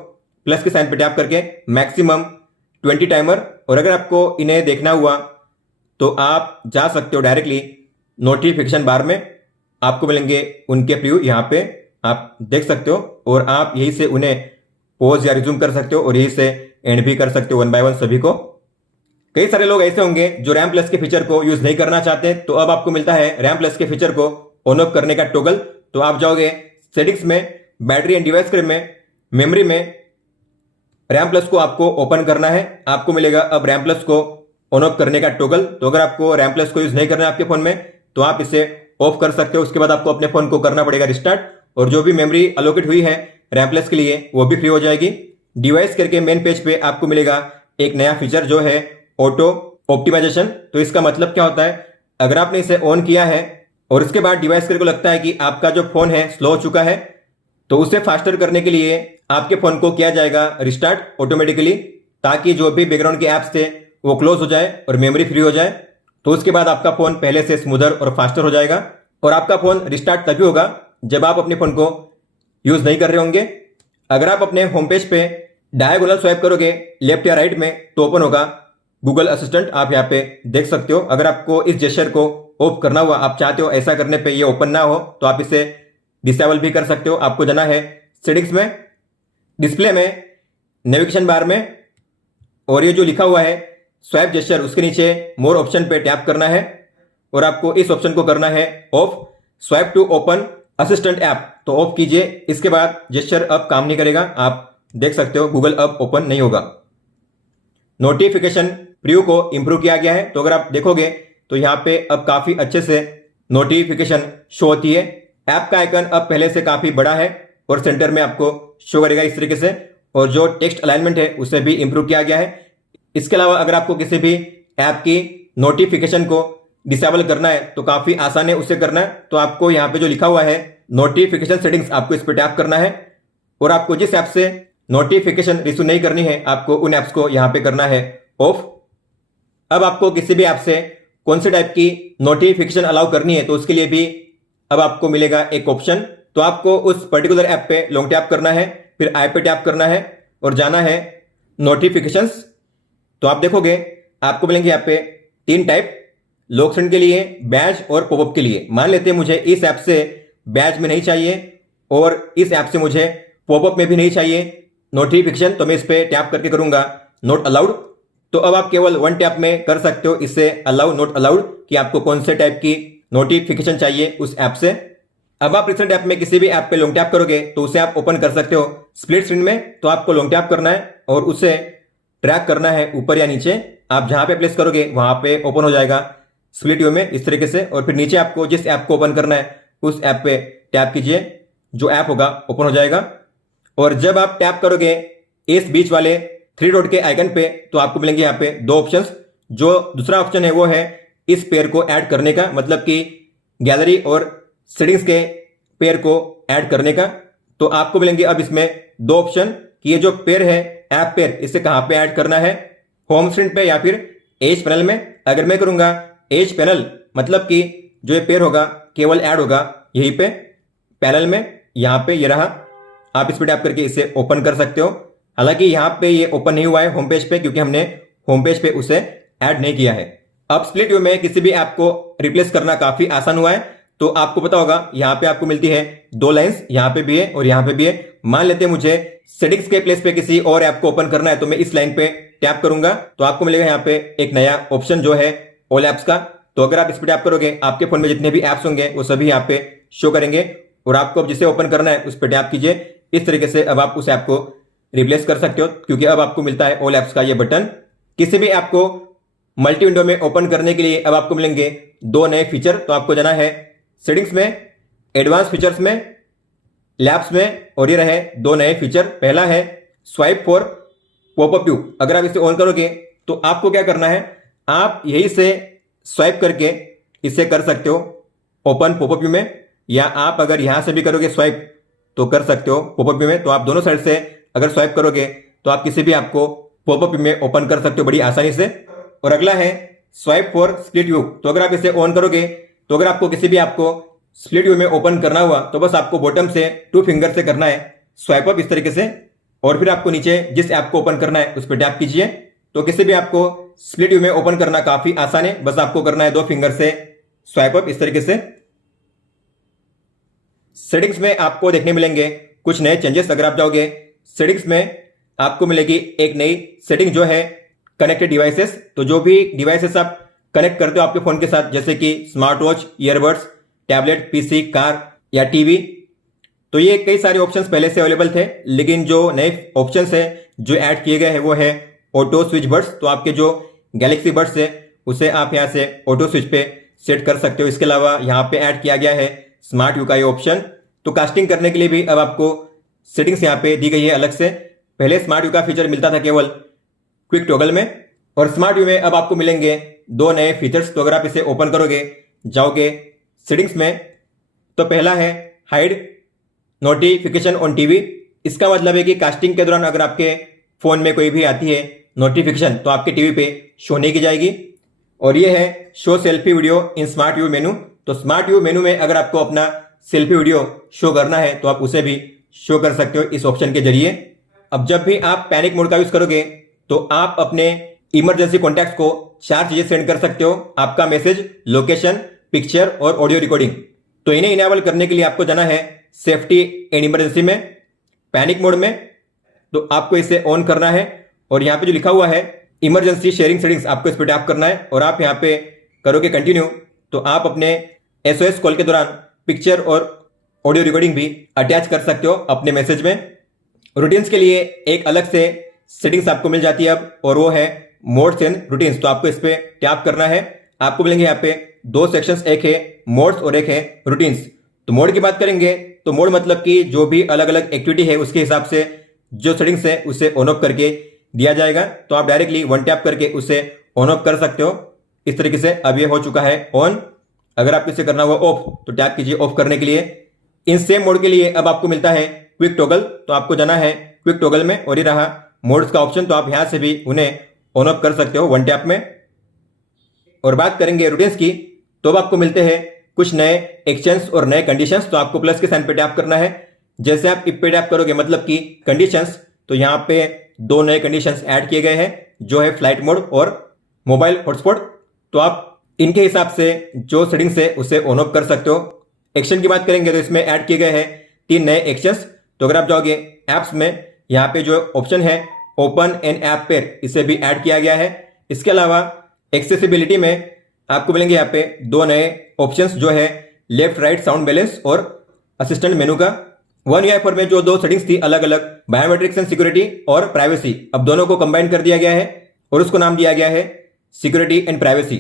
प्लस के साइन पे टैप करके, मैक्सिमम 20 टाइमर। और अगर आपको इन्हें देखना हुआ तो आप जा सकते हो डायरेक्टली नोटिफिकेशन बार में, आपको मिलेंगे उनके प्रीव्यू, यहाँ पे आप देख सकते हो और आप यहीं से उन्हें पॉज या रिज्यूम कर सकते हो और यहीं से एंड भी कर सकते हो वन बाय वन सभी को। कई सारे लोग ऐसे होंगे जो रैम प्लस के फीचर को यूज नहीं करना चाहते, तो अब आपको मिलता है रैम प्लस के फीचर को ऑन ऑफ करने का टॉगल। तो आप जाओगे सेटिंग्स में, बैटरी एंड डिवाइस स्क्रीन में, मेमोरी में रैम प्लस को आपको ओपन करना है। आपको मिलेगा अब रैम प्लस को ऑन ऑफ करने का टॉगल। तो अगर आपको रैम प्लस को यूज नहीं करना है आपके फोन में तो आप इसे ऑफ कर सकते हो। उसके बाद आपको अपने फोन को करना पड़ेगा रिस्टार्ट और जो भी मेमोरी अलोकेट हुई है रैम प्लस के लिए वो भी फ्री हो जाएगी। डिवाइस करके मेन पेज पे आपको मिलेगा एक नया फीचर जो है ऑटो ऑप्टिमाइजेशन। तो इसका मतलब क्या होता है, अगर आपने इसे ऑन किया है और उसके बाद डिवाइस को लगता है कि आपका जो फोन है स्लो हो चुका है, तो उसे फास्टर करने के लिए आपके फोन को किया जाएगा रिस्टार्ट ऑटोमेटिकली, ताकि जो भी बैकग्राउंड के ऐप्स थे वो क्लोज हो जाए और मेमोरी फ्री हो जाए। तो उसके बाद आपका फोन पहले से स्मूदर और फास्टर हो जाएगा। और आपका फोन रिस्टार्ट तभी होगा जब आप अपने फोन को यूज नहीं कर रहे होंगे। अगर आप अपने होम पेज पे डायगोनल स्वाइप करोगे लेफ्ट या राइट में तो ओपन होगा गूगल असिस्टेंट, आप यहाँ पे देख सकते हो। अगर आपको इस जेस्चर को ऑफ करना हुआ, आप चाहते हो ऐसा करने पे ये ओपन ना हो, तो आप इसे डिसेबल भी कर सकते हो। आपको जाना है सेटिंग्स में, डिस्प्ले में, नेविगेशन बार में, और ये जो लिखा हुआ है स्वाइप जेस्चर उसके नीचे मोर ऑप्शन पे टैप करना है और आपको इस ऑप्शन को करना है off, swipe to open assistant app, तो ऑफ कीजिए। इसके बाद जेस्चर अब काम नहीं करेगा, आप देख सकते हो गूगल अब ओपन नहीं होगा। नोटिफिकेशन प्रीव्यू को इंप्रूव किया गया है, तो अगर आप देखोगे तो यहाँ पे अब काफी अच्छे से नोटिफिकेशन शो होती है। ऐप का आइकन अब पहले से काफी बड़ा है और सेंटर में आपको शो करेगा इस तरीके से, और जो टेक्स्ट अलाइनमेंट है उसे भी इंप्रूव किया गया है। इसके अलावा अगर आपको किसी भी ऐप की नोटिफिकेशन को डिसेबल करना है तो काफी आसान है उसे करना है। तो आपको यहाँ पे जो लिखा हुआ है नोटिफिकेशन सेटिंग्स, आपको इस पर टैप करना है और आपको जिस ऐप से नोटिफिकेशन रिसीव नहीं करनी है आपको उन ऐप्स को यहाँ पे करना है ऑफ। अब आपको किसी भी ऐप से कौन से टाइप की नोटिफिकेशन अलाउ करनी है तो उसके लिए भी अब आपको मिलेगा एक ऑप्शन। तो आपको उस पर्टिकुलर ऐप पे लॉन्ग टैप करना है, फिर आई पे टैप करना है और जाना है नोटिफिकेशंस। तो आप देखोगे आपको मिलेंगे यहाँ पे 3 टाइप, लॉक स्क्रीन के लिए, बैज और पॉपअप के लिए। मान लेते हैं मुझे इस ऐप से बैज में नहीं चाहिए और इस ऐप से मुझे पॉपअप में भी नहीं चाहिए नोटिफिकेशन, तो मैं इस पे टैप करके करूंगा नॉट अलाउड। तो अब आप केवल 1 टैप में कर सकते हो इससे अलाउ नॉट अलाउड कि आपको कौन से टाइप की नोटिफिकेशन चाहिए उस ऐप से। अब आप रिसेंट ऐप में किसी भी ऐप पे लॉन्ग टैप करोगे तो उसे आप ओपन कर सकते हो स्प्लिट स्क्रीन में। तो आपको लॉन्ग टैप करना है और उसे ट्रैक करना है ऊपर या नीचे, आप जहां पे प्लेस करोगे वहां पे ओपन हो जाएगा स्प्लिट व्यू में इस तरीके से। और फिर नीचे आपको जिस ऐप को ओपन करना है उस ऐप पे टैप कीजिए, जो ऐप होगा ओपन हो जाएगा। और जब आप टैप करोगे इस बीच वाले 3 डॉट के आइकन पे तो आपको मिलेंगे यहाँ पे 2 ऑप्शंस। जो दूसरा ऑप्शन है वो है इस पेयर को ऐड करने का, मतलब कि गैलरी और सेटिंग्स के पेयर को ऐड करने का। तो आपको मिलेंगे अब इसमें 2 ऑप्शन कि ये जो पेयर है ऐप पेयर, इसे कहां पे ऐड करना है, होम स्क्रीन पे या फिर एज पैनल में। अगर मैं करूंगा एज पैनल, मतलब कि जो ये पेयर होगा केवल ऐड होगा यहीं पे पैनल में, यहां पे ये रहा। आप इस पे टैप करके इसे ओपन कर सकते हो। हालांकि यहां पे ये ओपन नहीं हुआ है होम पेज पे, क्योंकि हमने होम पेज पे उसे ऐड नहीं किया है। अब स्प्लिट व्यू में किसी भी ऐप को रिप्लेस करना काफी आसान हुआ है। तो आपको पता होगा यहाँ पे आपको मिलती है 2 लाइंस, यहाँ पे भी है और यहाँ पे भी है। मान लेते हैं मुझे सेटिंग्स के प्लेस पे किसी और ऐप को ओपन करना है, तो मैं इस लाइन पे टैप करूंगा तो आपको मिलेगा यहाँ पे एक नया ऑप्शन जो है ऑल ऐप्स का। तो अगर आप इस पे टैप करोगे आपके फोन में जितने भी ऐप्स होंगे वो सभी यहाँ पे शो करेंगे और आपको अब जिसे ओपन करना है उस पर टैप कीजिए। इस तरीके से अब आप उस ऐप को रिप्लेस कर सकते हो, क्योंकि अब आपको मिलता है ऑल ऐप्स का ये बटन। किसी भी ऐप को मल्टी विंडो में ओपन करने के लिए अब आपको मिलेंगे 2 नए फीचर। तो आपको जाना है सेटिंग्स में, एडवांस फीचर्स में, लैब्स में, और ये रहे 2 नए फीचर। पहला है स्वाइप फॉर पॉपअप व्यू। अगर आप इसे ऑन करोगे तो आपको क्या करना है, आप यहीं से स्वाइप करके इसे कर सकते हो ओपन पॉपअप व्यू में, या आप अगर यहां से भी करोगे स्वाइप तो कर सकते हो पॉपअप व्यू में। तो आप दोनों साइड से अगर स्वाइप करोगे तो आप किसी भी ऐप को पॉपअप व्यू में ओपन कर सकते हो बड़ी आसानी से। और अगला है स्वाइप फॉर स्प्लिट व्यू। तो अगर आप इसे ऑन करोगे तो अगर आपको किसी भी ऐप को स्प्लिट व्यू में ओपन करना हुआ तो बस आपको बॉटम से 2 फिंगर से करना है स्वाइप अप इस तरीके से, और फिर आपको नीचे जिस ऐप को ओपन करना है उस पर टैप कीजिए। तो किसी भी ऐप को स्प्लिट व्यू में ओपन करना काफी आसान है, बस आपको करना है 2 फिंगर से स्वाइप अप इस तरीके से। सेटिंग्स में आपको देखने मिलेंगे कुछ नए चेंजेस। अगर आप जाओगे सेटिंग्स में आपको मिलेगी एक नई सेटिंग जो है कनेक्टेड डिवाइसेस। तो जो भी डिवाइसेस आप कनेक्ट करते हो आपके फोन के साथ, जैसे कि smart watch, earbuds, tablet, PC, car या टीवी, तो ये कई सारे ऑप्शंस पहले से अवेलेबल थे, लेकिन जो नए ऑप्शंस है जो ऐड किए गए हैं वो है ऑटो स्विच बड्स। तो आपके जो गैलेक्सी बड्स है उसे आप यहाँ से ऑटो स्विच पे सेट कर सकते हो। इसके अलावा यहाँ पे ऐड किया गया है स्मार्ट व्यू का ये ऑप्शन। तो कास्टिंग करने के लिए भी अब आपको सेटिंग्स यहाँ पे दी गई है अलग से। पहले स्मार्ट व्यू का फीचर मिलता था केवल क्विक टॉगल में, और स्मार्ट व्यू में अब आपको मिलेंगे 2 नए फीचर्स। तो अगर आप इसे ओपन करोगे, जाओगे सेटिंग्स में, तो पहला है हाइड नोटिफिकेशन ऑन टीवी। इसका मतलब है कि कास्टिंग के दौरान अगर आपके फोन में कोई भी आती है नोटिफिकेशन तो आपके टीवी पे शो नहीं की जाएगी। और ये है शो सेल्फी वीडियो इन स्मार्ट व्यू मेनू। तो स्मार्ट व्यू मेनू में अगर आपको अपना सेल्फी वीडियो शो करना है तो आप उसे भी शो कर सकते हो इस ऑप्शन के जरिए। अब जब भी आप पैनिक मोड का यूज करोगे तो आप अपने इमरजेंसी कॉन्टैक्ट्स को 4 चीजें सेंड कर सकते हो, आपका मैसेज, लोकेशन, पिक्चर और ऑडियो रिकॉर्डिंग। तो इन्हें इनेबल करने के लिए आपको जाना है सेफ्टी एंड इमरजेंसी में, पैनिक मोड में। तो आपको इसे ऑन करना है और यहाँ पे जो लिखा हुआ है इमरजेंसी शेयरिंग सेटिंग्स, आपको इस पर टैप करना है और आप यहाँ पे करोगे कंटिन्यू। तो आप अपने SOS कॉल के दौरान पिक्चर और ऑडियो रिकॉर्डिंग भी अटैच कर सकते हो अपने मैसेज में। रूटीन्स के लिए एक अलग से सेटिंग्स आपको मिल जाती है अब, और वो है मोड्स एंड रूटीन्स। तो आपको इस पे टैप करना है। आपको मिलेंगे यहाँ पे 2 सेक्शंस, एक है मोड्स और एक है रूटीन्स। तो मोड की बात करेंगे तो मोड मतलब कि जो भी अलग अलग एक्टिविटी है उसके हिसाब से जो सेटिंग्स है उसे ऑन ऑफ करके दिया जाएगा। तो आप डायरेक्टली 1 टैप करके उसे ऑन ऑफ कर सकते हो इस तरीके से। अब ये हो चुका है ऑन। अगर आपको इसे करना हुआ ऑफ तो टैप कीजिए ऑफ करने के लिए। इन सेम मोड के लिए अब आपको मिलता है क्विक टॉगल। तो आपको जाना है क्विक टॉगल में और ये रहा मोड्स का ऑप्शन। तो आप यहां से भी उन्हें ऑन ऑफ कर सकते हो 1 टैप में। और बात करेंगे रूटीन्स की, तो अब आपको मिलते हैं कुछ नए एक्शंस और नए कंडीशंस। तो आपको प्लस के साइन पे टैप करना है। जैसे आप इस पे टैप करोगे मतलब कि कंडीशंस, तो यहाँ पे 2 नए कंडीशंस ऐड किए गए हैं जो है फ्लाइट मोड और मोबाइल हॉटस्पॉट। तो आप इनके हिसाब से जो सेटिंग्स है उसे ऑन ऑफ कर सकते हो। एक्शन की बात करेंगे तो इसमें ऐड किए गए हैं 3 नए एक्शंस। तो अगर आप जाओगे एप्स में, यहाँ पे जो ऑप्शन है ओपन एन ऐप पेयर, इसे भी ऐड किया गया है। इसके अलावा एक्सेसिबिलिटी में आपको मिलेंगे यहाँ पे 2 नए ऑप्शंस जो है लेफ्ट राइट साउंड बैलेंस और असिस्टेंट मेनू का। One UI 4 में जो 2 सेटिंग्स थी अलग अलग, बायोमेट्रिक्स एंड सिक्योरिटी और प्राइवेसी, अब दोनों को कंबाइन कर दिया गया है और उसको नाम दिया गया है सिक्योरिटी एंड प्राइवेसी।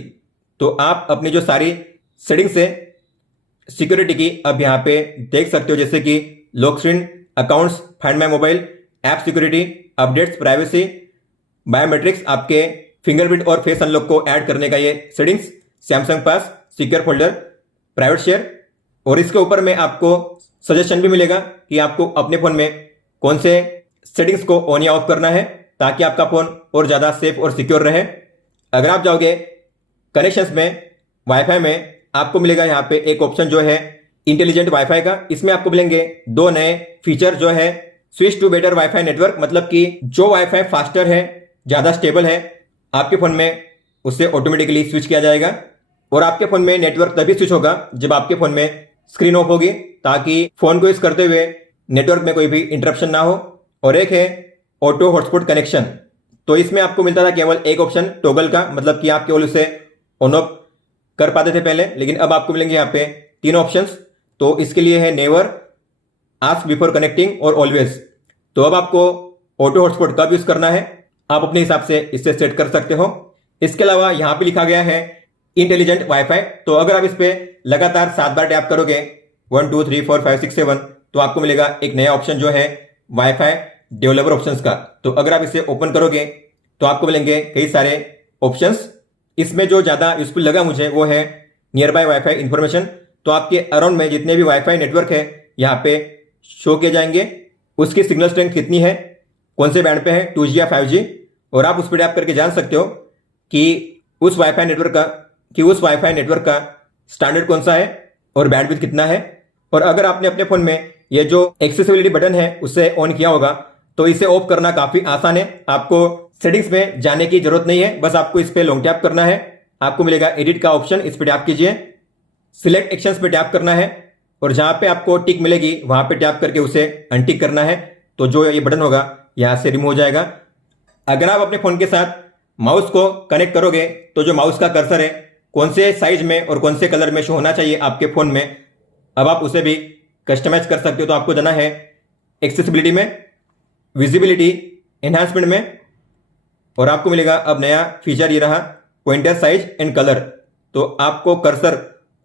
तो आप अपनी जो सारी सेटिंग्स है सिक्योरिटी की अब यहाँ पे देख सकते हो, जैसे कि lock screen, accounts, find my mobile, app security, updates, privacy, biometrics, आपके फिंगरप्रिंट और फेस अनलॉक को ऐड करने का ये सेटिंग्स, सैमसंग पास, सिक्योर फोल्डर, प्राइवेट शेयर। और इसके ऊपर में आपको सजेशन भी मिलेगा कि आपको अपने फोन में कौन से सेटिंग्स को ऑन या ऑफ करना है ताकि आपका फोन और ज्यादा सेफ और सिक्योर रहे। अगर आप जाओगे कनेक्शंस में, वाईफाई में, आपको मिलेगा यहाँ पे एक ऑप्शन जो है इंटेलिजेंट वाईफाई का। इसमें आपको मिलेंगे 2 नए फीचर जो है switch to better WiFi network, मतलब कि जो वाईफाई फास्टर है, ज्यादा स्टेबल है, आपके फोन में उससे ऑटोमेटिकली स्विच किया जाएगा। और आपके फोन में नेटवर्क तभी स्विच होगा जब आपके फोन में स्क्रीन ऑफ होगी, ताकि फोन को यूज करते हुए नेटवर्क में कोई भी इंटरप्शन ना हो। और एक है ऑटो हॉटस्पॉट कनेक्शन। तो इसमें आपको मिलता था केवल एक ऑप्शन टॉगल का, मतलब कि आप केवल उसे ऑन ऑफ कर पाते थे पहले, लेकिन अब आपको मिलेंगे यहाँ पे 3 ऑप्शंस। तो इसके लिए है नेवर, आस्क बिफोर कनेक्टिंग और ऑलवेज। तो अब आपको ऑटो हॉटस्पॉट कब यूज करना है आप अपने हिसाब से इससे सेट कर सकते हो। इसके अलावा यहाँ पे लिखा गया है इंटेलिजेंट वाईफाई। तो अगर आप इस पे लगातार 7 बार टैप करोगे 1 2 3 4 5 6 7, तो आपको मिलेगा एक नया ऑप्शन जो है वाईफाई डेवलपर ऑप्शंस का। तो अगर आप इसे ओपन करोगे तो आपको मिलेंगे कई सारे ऑप्शंस। इसमें जो ज्यादा यूजफुल लगा मुझे वो है नियर बाय वाईफाई इंफॉर्मेशन। तो आपके अराउंड में जितने भी वाईफाई नेटवर्क है यहाँ पे शो किए जाएंगे, उसकी सिग्नल स्ट्रेंथ कितनी है, कौन से बैंड पे है, 2G या 5G, और आप उस पर टैप करके जान सकते हो कि उस वाईफाई नेटवर्क का स्टैंडर्ड कौन सा है और बैंडविड्थ कितना है। और अगर आपने अपने फोन में ये जो एक्सेसिबिलिटी बटन है उसे ऑन किया होगा तो इसे ऑफ करना काफी आसान है। आपको सेटिंग्स में जाने की जरूरत नहीं है, बस आपको इस पे लॉन्ग टैप करना है। आपको मिलेगा एडिट का ऑप्शन, इस पे टैप कीजिए, सिलेक्ट एक्शंस पे टैप करना है और जहां पे आपको टिक मिलेगी वहां पे टैप करके उसे अनटिक करना है। तो जो ये बटन होगा यहां से रिमूव हो जाएगा। अगर आप अपने फोन के साथ माउस को कनेक्ट करोगे तो जो माउस का कर्सर है कौन से साइज में और कौन से कलर में शो होना चाहिए आपके फोन में, अब आप उसे भी कस्टमाइज कर सकते हो। तो आपको जाना है एक्सेसिबिलिटी में, विजिबिलिटी, एनहांसमेंट में और आपको मिलेगा अब नया फीचर ये रहा पॉइंटर साइज एंड कलर। तो आपको कर्सर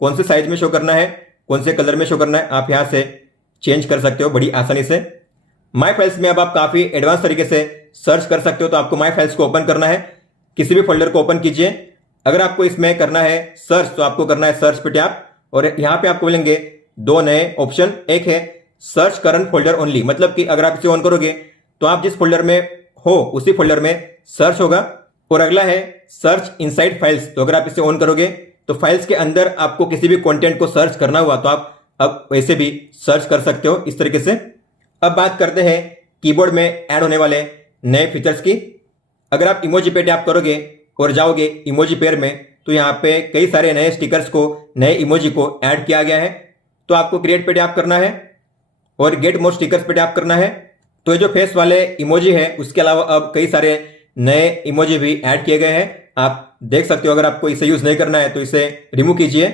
कौन से साइज में शो करना है, कौन से कलर में शो करना है, आप यहां से चेंज कर सकते हो बड़ी आसानी से। माई फाइल्स में अब आप काफी एडवांस तरीके से सर्च कर सकते हो। तो आपको माई फाइल्स को ओपन करना है, किसी भी फोल्डर को ओपन कीजिए। अगर आपको इसमें करना है सर्च तो आपको करना है सर्च पे टैप और यहां पे आपको मिलेंगे दो नए ऑप्शन। एक है सर्च करंट फोल्डर ओनली, मतलब कि अगर आप इसे ऑन करोगे तो आप जिस फोल्डर में हो उसी फोल्डर में सर्च होगा। और अगला है सर्च इनसाइड फाइल्स, तो अगर आप इसे ऑन करोगे तो फाइल्स के अंदर आपको किसी भी कंटेंट को सर्च करना हुआ तो आप अब वैसे भी सर्च कर सकते हो इस तरीके से। अब बात करते हैं कीबोर्ड में ऐड होने वाले नए फीचर्स की। अगर आप इमोजी पे टैप करोगे और जाओगे इमोजी पेयर में तो यहाँ पे कई सारे नए स्टिकर्स को, नए इमोजी को ऐड किया गया है। तो आपको क्रिएट पे टैप करना है और गेट मोर स्टिकर्स पे टैप करना है। तो ये जो फेस वाले इमोजी है उसके अलावा अब कई सारे नए इमोजी भी ऐड किए गए हैं, आप देख सकते हो। अगर आपको इसे यूज नहीं करना है तो इसे रिमूव कीजिए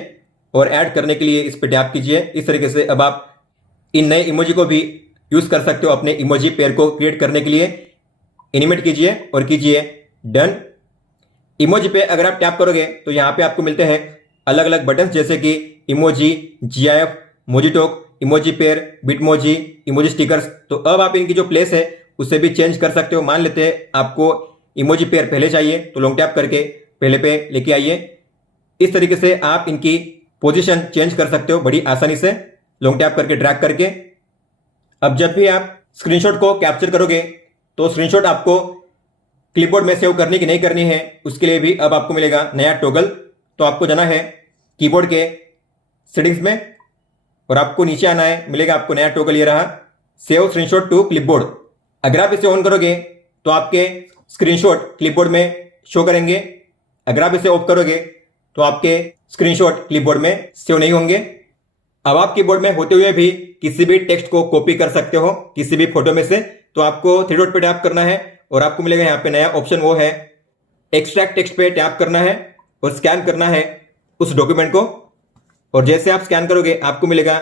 और ऐड करने के लिए इस पे टैप कीजिए। इस तरीके से अब आप इन नए इमोजी को भी यूज कर सकते हो अपने इमोजी पेयर को क्रिएट करने के लिए। एनिमेट कीजिए और कीजिए डन। इमोजी पे अगर आप टैप करोगे तो यहाँ पे आपको मिलते हैं अलग अलग बटन जैसे कि emoji, GIF, Mojitok, emoji pair, Bitmoji, emoji stickers. तो अब आप इनकी जो प्लेस है उसे भी चेंज कर सकते हो। मान लेते हैं आपको इमोजी पेयर पहले चाहिए तो लॉन्ग टैप करके पहले पे लेके आइए। इस तरीके से आप इनकी पोजीशन चेंज कर सकते हो बड़ी आसानी से लॉन्ग टैप करके, ड्रैग करके। अब जब भी आप स्क्रीनशॉट को कैप्चर करोगे तो स्क्रीनशॉट आपको क्लिपबोर्ड में सेव करनी कि नहीं करनी है उसके लिए भी अब आपको मिलेगा नया टॉगल। तो आपको जाना है कीबोर्ड के सेटिंग्स में और आपको नीचे आना है, मिलेगा आपको नया टॉगल ये रहा सेव स्क्रीनशॉट टू क्लिपबोर्ड। अगर आप इसे ऑन करोगे तो आपके स्क्रीनशॉट क्लिपबोर्ड में शो करेंगे। अगर आप इसे ऑफ करोगे तो आपके स्क्रीनशॉट क्लिपबोर्ड में सेव नहीं होंगे। अब आप कीबोर्ड में होते हुए भी किसी भी टेक्स्ट को कॉपी कर सकते हो किसी भी फोटो में से। तो आपको थ्री डॉट पे टैप करना है और आपको मिलेगा यहाँ पे नया ऑप्शन, वो है एक्सट्रैक्ट टेक्स्ट पे टैप करना है और स्कैन करना है उस डॉक्यूमेंट को। और जैसे आप स्कैन करोगे आपको मिलेगा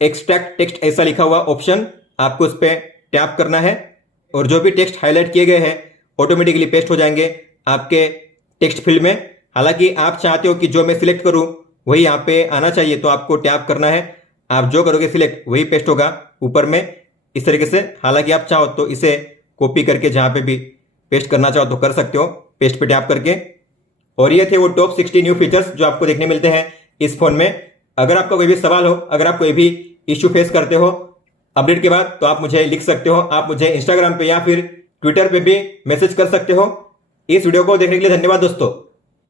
एक्सट्रैक्ट टेक्स्ट ऐसा लिखा हुआ ऑप्शन, आपको उस पर टैप करना है और जो भी टेक्स्ट हाईलाइट किए गए हैं ऑटोमेटिकली पेस्ट हो जाएंगे आपके टेक्स्ट फील्ड में। हालांकि आप चाहते हो कि जो मैं सिलेक्ट करूं वही यहाँ पे आना चाहिए तो आपको टैप करना है, आप जो करोगे सिलेक्ट वही पेस्ट होगा ऊपर में इस तरीके से। हालांकि आप चाहो तो इसे कॉपी करके जहां पे भी पेस्ट करना चाहो तो कर सकते हो पेस्ट पे टैप करके। और ये थे वो टॉप 60 न्यू फीचर्स जो आपको देखने मिलते हैं इस फोन में। अगर आपका कोई भी सवाल हो, अगर आप कोई भी इश्यू फेस करते हो अपडेट के बाद तो आप मुझे लिख सकते हो। आप मुझे इंस्टाग्राम पे या फिर ट्विटर पे भी मैसेज कर सकते हो। इस वीडियो को देखने के लिए धन्यवाद दोस्तों।